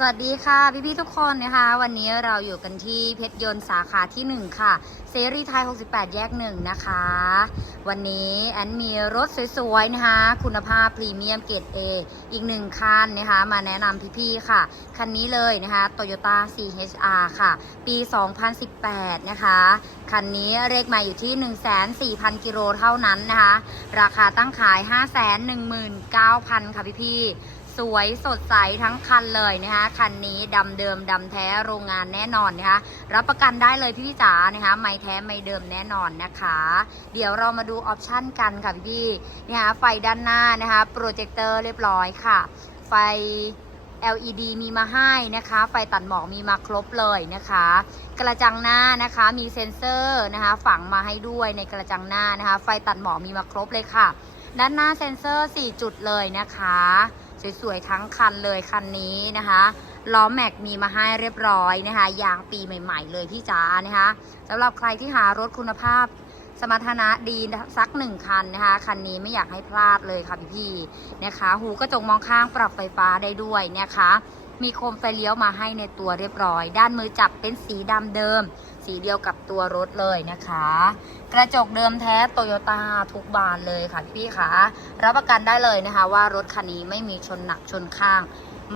สวัสดีค่ะพี่ๆทุกคนนะคะ วันนี้เราอยู่กันที่เพชรยนต์สาขาที่ 1 ค่ะเซรีไทย 68 แยกหนึ่งนะคะ วันนี้แอนมีรถสวยๆนะคะ คุณภาพพรีเมียมเกรด A อีกหนึ่งคันนะคะ มาแนะนำพี่ๆค่ะ คันนี้เลยนะคะ Toyota CHR ค่ะ ปี 2018 นะคะ คันนี้เลขม่อยู่ที่ 104,000 กิโลเท่านั้นนะคะ ราคาตั้งขาย 519,000 ค่ะพี่ๆ สวยสดใสทั้งคันเลยนะคะคันนี้ดำเดิมดำแท้โรงงานแน่นอนนะคะรับประกันได้เลยพี่จ๋านะคะไม่แท้ไม่เดิมแน่นอนนะคะ เดี๋ยวเรามาดูออปชั่นกันค่ะพี่นะคะไฟด้านหน้านะคะโปรเจคเตอร์เรียบร้อยค่ะ ไฟ LED มีมาให้นะคะ ไฟตัดหมอกมีมาครบเลยนะคะ กระจังหน้านะคะมีเซ็นเซอร์นะคะ ฝังมาให้ด้วยในกระจังหน้านะคะ ไฟตัดหมอกมีมาครบเลยค่ะ ด้านหน้าเซ็นเซอร์ 4 จุดเลยนะคะ สวยๆทั้งคันเลยคันนี้นะคะล้อแม็กมีมาให้เรียบร้อยนะคะยางปีใหม่ๆ เลยพี่จ๋านะคะสำหรับใครที่หารถคุณภาพสมรรถนะดีสักหนึ่งคันนะคะ คันนี้ไม่อยากให้พลาดเลยค่ะพี่ๆนะคะ หูกระจกมองข้างปรับไฟฟ้าได้ด้วยนะคะ มีโคมไฟเลี้ยวมาให้ในตัวเรียบร้อย ด้านมือจับเป็นสีดำเดิม สีเดียวกับตัวรถเลยนะคะ กระจกเดิมแท้โตโยต้าทุกบานเลยค่ะพี่ๆค่ะ รับประกันได้เลยนะคะ ว่ารถคันนี้ไม่มีชนหนักชนข้าง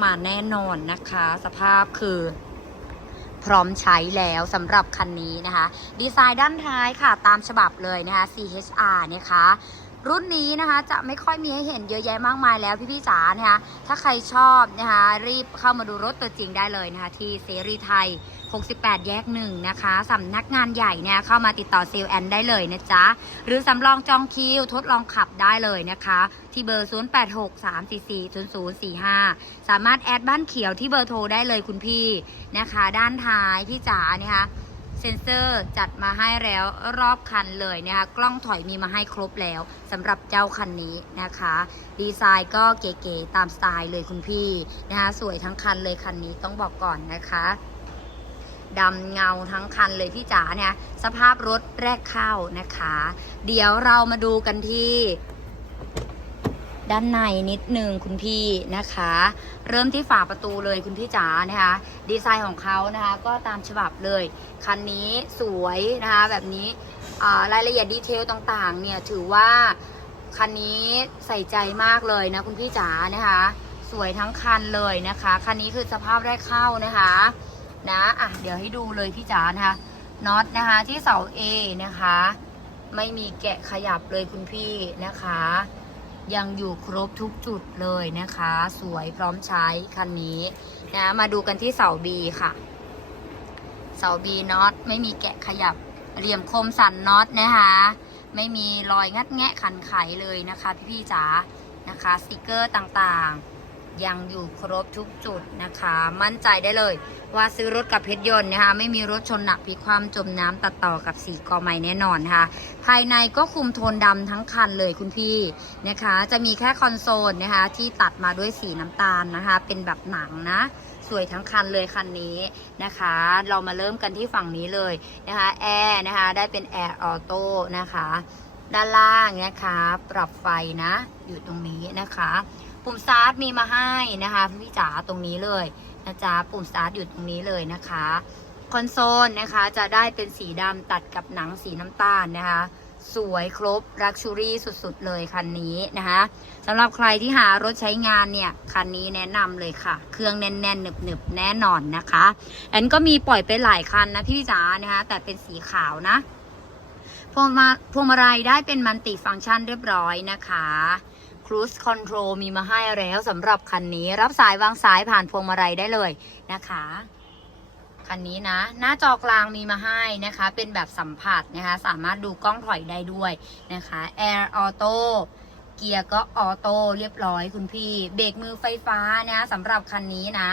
มาแน่นอนนะคะ สภาพคือพร้อมใช้แล้วสำหรับคันนี้นะคะ ดีไซน์ด้านท้ายค่ะตามฉบับเลยนะคะ CHR นะคะ รุ่นนี้นะคะจะไม่ค่อยมีให้เห็นเยอะแยะมากมายแล้วพี่ๆจ๋านะคะถ้าใครชอบนะคะรีบเข้ามาดูรถตัวจริงได้เลยนะคะที่เสรีไทย 68 แยกหนึ่งนะคะสำนักงานใหญ่เนี่ยเข้ามาติดต่อเซลแอนได้เลยนะจ๊ะ หรือสำรองจองคิวทดลองขับได้เลยนะคะ ที่เบอร์ 0863440045 สามารถแอดบ้านเขียวที่เบอร์โทรได้เลยคุณพี่นะคะ ด้านท้ายพี่จ๋าเนี่ยคะ เซ็นเซอร์จัดมาให้แล้วรอบคันเลยนะคะกล้องถอยมีมาให้ครบแล้วสำหรับเจ้าคันนี้นะคะ ดีไซน์ก็เก๋ๆตามสไตล์เลยคุณพี่นะคะสวยทั้งคันเลยคันนี้ต้องบอกก่อนนะคะดำเงาทั้งคันเลยพี่จ๋าเนี่ยสภาพรถแรกเข้านะคะ เดี๋ยวเรามาดูกันที่ ด้านในนิดนึงคุณพี่นะคะ เริ่มที่ฝาประตูเลยคุณพี่จ๋านะคะ ดีไซน์ของเขานะคะก็ตามฉบับเลย คันนี้สวยนะคะแบบนี้รายละเอียดดีเทลต่างๆ เนี่ยถือว่าคันนี้ใส่ใจมากเลยนะคุณพี่จ๋านะคะ สวยทั้งคันเลยนะคะ คันนี้คือสภาพแรกเข้านะคะนะอะเดี๋ยวให้ดูเลยพี่จ๋านะคะน็อตนะคะที่เสา A นะคะ ไม่มีแกะขยับเลยคุณพี่นะคะ ยังอยู่ครบทุกจุดเลยนะคะ สวยพร้อมใช้คันนี้นะมาดูกันที่เสา B ค่ะ เสา B น็อตไม่มีแกะขยับเหลี่ยมคมสันน็อตนะคะ ไม่มีรอยงัดแงะขันไขเลยนะคะ พี่ๆจ๋านะคะสติกเกอร์ต่างๆ ยังอยู่ครบทุกจุดนะคะ มั่นใจได้เลย ว่าซื้อรถกับเพชรยนต์นะคะ ไม่มีรถชนหนักพิความจมน้ำตัดต่อกับสีกอไม้แน่นอนนะคะภายในก็คุมโทนดำทั้งคันเลยคุณพี่นะคะ จะมีแค่คอนโซลนะคะ ที่ตัดมาด้วยสีน้ำตาลนะคะ เป็นแบบหนังนะสวยทั้งคันเลยคันนี้นะคะ เรามาเริ่มกันที่ฝั่งนี้เลยนะคะแอร์นะคะได้เป็นแอร์ออโต้นะคะ ด้านล่างนะคะ ปรับไฟนะ อยู่ตรงนี้นะคะ ปุ่มสตาร์ทมีมาให้นะคะพี่จ๋าตรงนี้เลยนะจ๊ะปุ่มสตาร์ทอยู่ตรงนี้เลยนะคะคอนโซลนะคะจะได้เป็นสีดำตัดกับหนังสีน้ำตาลนะคะ สวยครบลักชูรี่สุดๆเลยคันนี้นะคะสำหรับใครที่หารถใช้งานเนี่ย คันนี้แนะนำเลยค่ะ เครื่องแน่นๆหนึบๆ แน่นอนนะคะแอนก็มีปล่อยไปหลายคันนะพี่จ๋านะคะ แต่เป็นสีขาวนะพวงมาพวงมาลัยได้เป็นมัลติฟังก์ชันเรียบร้อยนะคะ Cruise Control มีมาให้แล้วสำหรับคันนี้รับสายวางสายผ่านพวงมาลัยได้เลยนะคะ คันนี้นะ หน้าจอกลางมีมาให้นะคะ เป็นแบบสัมผัสนะคะ สามารถดูกล้องถอยได้ด้วยนะคะ Air Auto เกียร์ก็ออโต้เรียบร้อยคุณพี่เบรกมือไฟฟ้านะสำหรับคันนี้นะ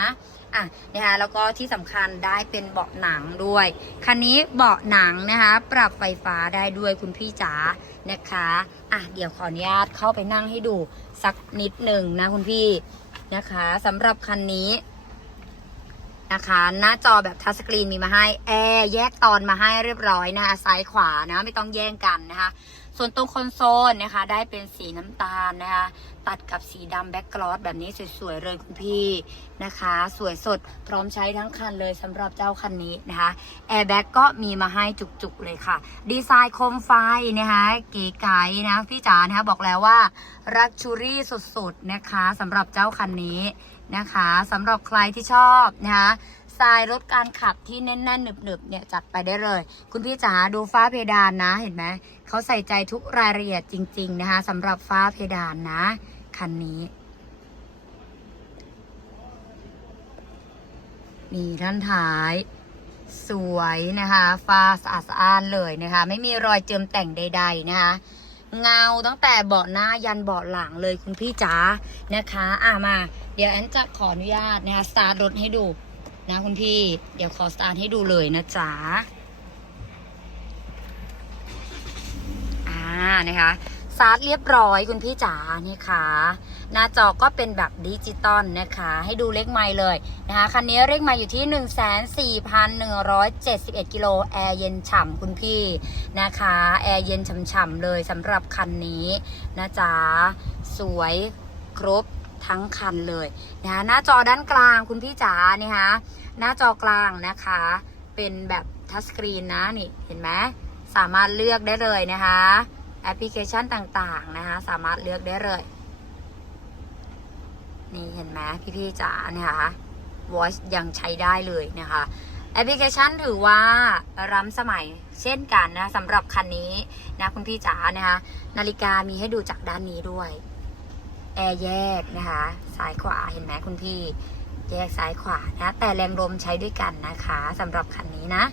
อะนะคะแล้วก็ที่สำคัญได้เป็นเบาะหนังด้วย คันนี้เบาะหนังนะคะ ปรับไฟฟ้าได้ด้วยคุณพี่จ๋านะคะอะเดี๋ยวขออนุญาตเข้าไปนั่งให้ดูสักนิดหนึ่งนะคุณพี่นะคะสำหรับคันนี้นะคะหน้าจอแบบทัชสกรีนมีมาให้แอร์แยกตอนมาให้เรียบร้อยนะคะซ้ายขวานะไม่ต้องแย่งกันนะคะ ส่วนตรงคอนโซลนะคะ ได้เป็นสีน้ำตาลนะคะ ตัดกับสีดำแบ็กกรอสแบบนี้สวยๆเลยคุณพี่นะคะ สวยสดพร้อมใช้ทั้งคันเลยสำหรับเจ้าคันนี้นะคะแอร์แบ็กก็มีมาให้จุกๆเลยค่ะ ดีไซน์โคมไฟนะคะเก๋ไก๋นะพี่จ๋านะคะบอกแล้วว่ารักชูรี่สุดๆนะคะสำหรับเจ้าคันนี้นะคะสำหรับใครที่ชอบนะคะ ทรายลดการขับที่แน่นๆหนึบๆเนี่ยจัดไปได้เลย คุณพี่จ๋าดูฟ้าเพดานนะเห็นไหมเขาใส่ใจทุกรายละเอียดจริง ๆ นะคะสำหรับฟ้าเพดานนะ คันนี้ นี่ท่านท้าย สวยนะคะฟ้าสะอาดสะอ้านเลยนะคะ ไม่มีรอยเจิมแต่งใด ๆ นะคะเงาตั้งแต่เบาะหน้ายันเบาะหลังเลยคุณพี่จ๋านะคะ อะมา เดี๋ยวแอนจะขออนุญาตนะคะสตาร์ทรถให้ดู นะคุณพี่ เดี๋ยวขอสตาร์ทให้ดูเลยนะจ๊ะอ่านะคะสตาร์ทเรียบร้อยคุณพี่จ๋านี่ค่ะ หน้าจอก็เป็นแบบดิจิตอลนะคะ ให้ดูเลขไมล์เลยนะคะคันนี้เลขไมล์อยู่ที่ 14,171 กิโลแอร์เย็นฉ่ำคุณพี่นะคะ แอร์เย็นฉ่ำๆเลยสำหรับคันนี้นะจ๊ะสวยครบ ทั้งคันเลยนะคะหน้าจอด้านกลางคุณพี่จ๋านี่ฮะหน้าจอกลางนะคะ เป็นแบบทัชสกรีนนะนี่เห็นไหมสามารถเลือกได้เลยนะคะแอปพลิเคชันต่างๆนะคะ สามารถเลือกได้เลย นี่เห็นไหมพี่ๆจ๋านะคะ voice ยังใช้ได้เลยนะคะแอปพลิเคชันถือว่าล้ำสมัยเช่นกันนะสำหรับคันนี้นะคุณพี่จ๋านะคะนาฬิกามีให้ดูจากด้านนี้ด้วย แอร์แยกนะคะ ซ้ายขวาเห็นไหมคุณพี่ แยกซ้ายขวานะ แต่แรงลมใช้ด้วยกันนะคะสำหรับคันนี้นะ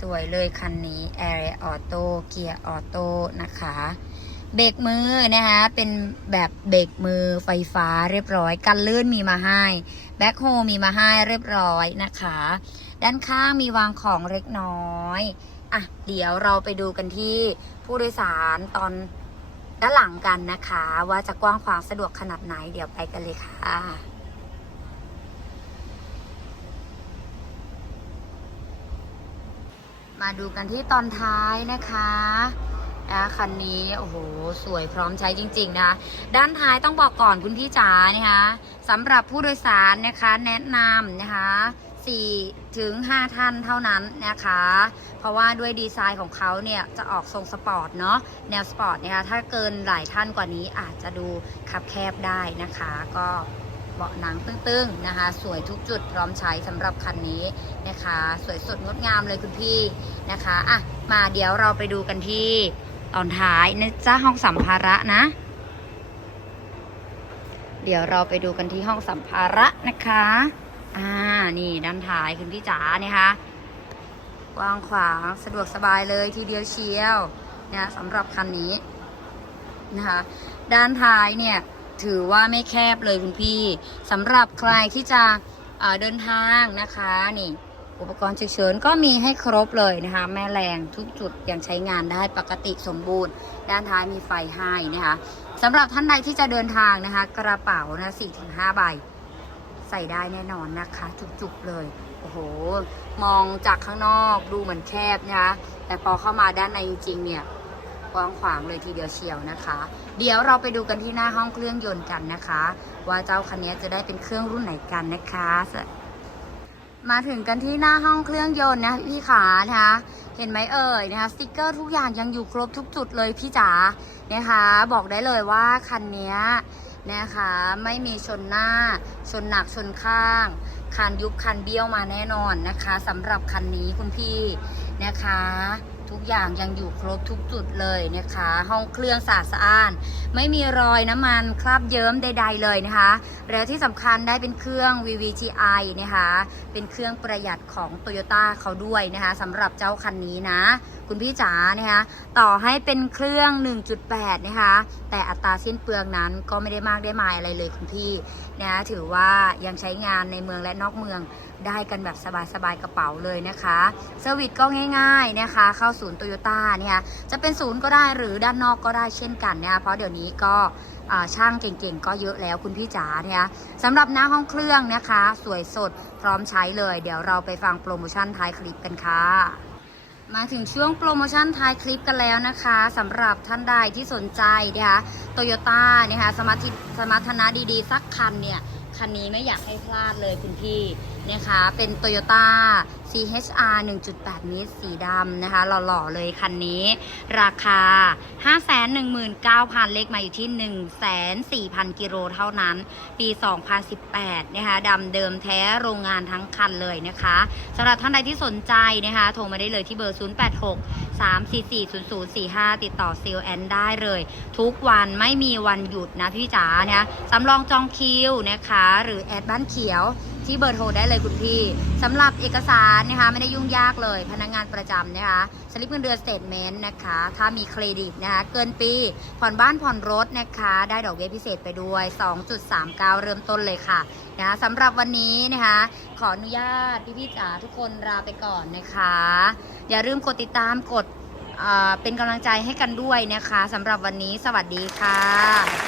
สวยๆ เลยคันนี้ Air Auto เกียร์ออโต้นะคะเบรกมือนะคะเป็นแบบเบรกมือไฟฟ้าเรียบร้อย กันลื่นมีมาให้แบ็คโฮมีมาให้เรียบร้อยนะคะ ด้านข้างมีวางของเล็กน้อย อะเดี๋ยวเราไปดูกันที่ผู้โดยสารตอนด้านหลังกันนะคะ ว่าจะกว้างขวางสะดวกขนาดไหนเดี๋ยวไปกันเลยค่ะมาดูกันที่ตอนท้ายนะคะนะคันนี้โอ้โหสวยพร้อมใช้จริง ๆ นะ ด้านท้ายต้องบอกก่อนคุณพี่จ๋านะคะสำหรับผู้โดยสารนะคะ แนะนำนะคะ 4ถึง5ท่านเท่านั้นนะคะ เพราะว่าด้วยดีไซน์ของเขาเนี่ยจะออกทรงสปอร์ตเนาะแนวสปอร์ตนะคะถ้าเกินหลายท่านกว่านี้อาจจะดูคับแคบได้นะคะ ก็เบาะหนังตึ้งๆนะคะ สวยทุกจุดพร้อมใช้สำหรับคันนี้นะคะ สวยสดงดงามเลยคุณพี่นะคะอะมาเดี๋ยวเราไปดูกันที่ตอนท้ายนะจ๊ะห้องสัมภาระนะ เดี๋ยวเราไปดูกันที่ห้องสัมภาระนะคะ อ่า นี่ด้านท้ายคุณพี่จ๋าเนี่ยค่ะกว้างขวางสะดวกสบายเลยทีเดียวเชียวนะสำหรับคันนี้นะคะ ด้านท้ายเนี่ยถือว่าไม่แคบเลยคุณพี่สำหรับใครที่จะเดินทางนะคะนี่อุปกรณ์ฉุกเฉินก็มีให้ครบเลยนะคะ แม่แรงทุกจุดยังใช้งานได้ปกติสมบูรณ์ ด้านท้ายมีไฟให้นะคะสำหรับท่านใดที่จะเดินทางนะคะ กระเป๋านะ4-5ใบ ใส่ได้แน่นอนนะคะ จุกๆเลย โอ้โห มองจากข้างนอกดูเหมือนแคบนะคะแต่พอเข้ามาด้านในจริงๆเนี่ยกว้างขวางเลยทีเดียวเชียวนะคะ เดี๋ยวเราไปดูกันที่หน้าห้องเครื่องยนต์กันนะคะ ว่าเจ้าคันนี้จะได้เป็นเครื่องรุ่นไหนกันนะคะมาถึงกันที่หน้าห้องเครื่องยนต์นะพี่ขานะคะเห็นไหมเอ่ยนะคะสติกเกอร์ทุกอย่างยังอยู่ครบทุกจุดเลยพี่จ๋านะคะ บอกได้เลยว่าคันนี้ นะคะ ไม่มีชนหน้า ชนหนักชนข้างคันยุบคันเบี้ยวมาแน่นอนนะคะสำหรับคันนี้คุณพี่นะคะ ทุกอย่างยังอยู่ครบทุกจุดเลยนะคะ ห้องเครื่องสะอาดสะอ้าน ไม่มีรอยน้ำมันคราบเยิ้มใด ๆ เลยนะคะ แล้วที่สำคัญได้เป็นเครื่อง VVTi นะคะ เป็นเครื่องประหยัดของ Toyota เขาด้วยนะคะสำหรับเจ้าคันนี้นะ คุณพี่จ๋านะคะต่อให้เป็นเครื่อง 1.8 นะคะ แต่อัตราสิ้นเปลืองนั้นก็ไม่ได้มากได้มายอะไรเลยคุณพี่นะะถือว่ายังใช้งานในเมืองและนอกเมือง ได้กันแบบสบายๆกระเป๋าเลยนะคะเซอร์วิสก็ง่าย ๆนะคะ เข้าศูนย์โตโยต้าเนี่ยจะเป็นศูนย์ก็ได้หรือด้านนอกก็ได้เช่นกันเนะคะเพราะเดี๋ยวนี้ก็ช่างเก่งๆ ก็เยอะแล้วคุณพี่จ๋าเนี่ยสำหรับหน้าห้องเครื่องนะคะ สวยสดพร้อมใช้เลย เดี๋ยวเราไปฟังโปรโมชั่นท้ายคลิปกันค่ะมาถึงช่วงโปรโมชั่นท้ายคลิปกันแล้วนะคะสำหรับท่านใดที่สนใจนะคะโตโยต้านะคะสมรรถสมรรถนะดีๆ สักคันเนี่ย คันนี้ไม่อยากให้พลาดเลยคุณพี่ นะคะ เป็น Toyota CHR 1.8มิตรสีดำนะคะ หล่อ ๆ เลยคันนี้ ราคา 519,000 เลขมาอยู่ที่ 104,000 กิโลเท่านั้น ปี 2018 นะคะดำเดิมแท้โรงงานทั้งคันเลยนะคะสำหรับท่านใดที่สนใจนะคะ โทรมาได้เลยที่เบอร์ 086 344 0045 ติดต่อซีลแอนได้เลย ทุกวันไม่มีวันหยุดนะพี่จ๋านี่ยสำรองจองคิวนะคะ หรือแอดบ้านเขียว ที่เบอร์โทรได้เลยคุณพี่สำหรับเอกสารนะคะไม่ได้ยุ่งยากเลยพนักงานประจำนะคะสลิปเงินเดือนสเตทเมนต์นะคะ ถ้ามีเครดิตนะคะเกินปีผ่อนบ้านผ่อนรถนะคะ ได้ดอกเบี้ยพิเศษไปด้วย 2.39 เริ่มต้นเลยค่ะนะสำหรับวันนี้นะคะ ขออนุญาตพี่ๆจ๋าทุกคนลาไปก่อนนะคะ อย่าลืมกดติดตามกดเป็นกำลังใจให้กันด้วยนะคะสำหรับวันนี้สวัสดีค่ะ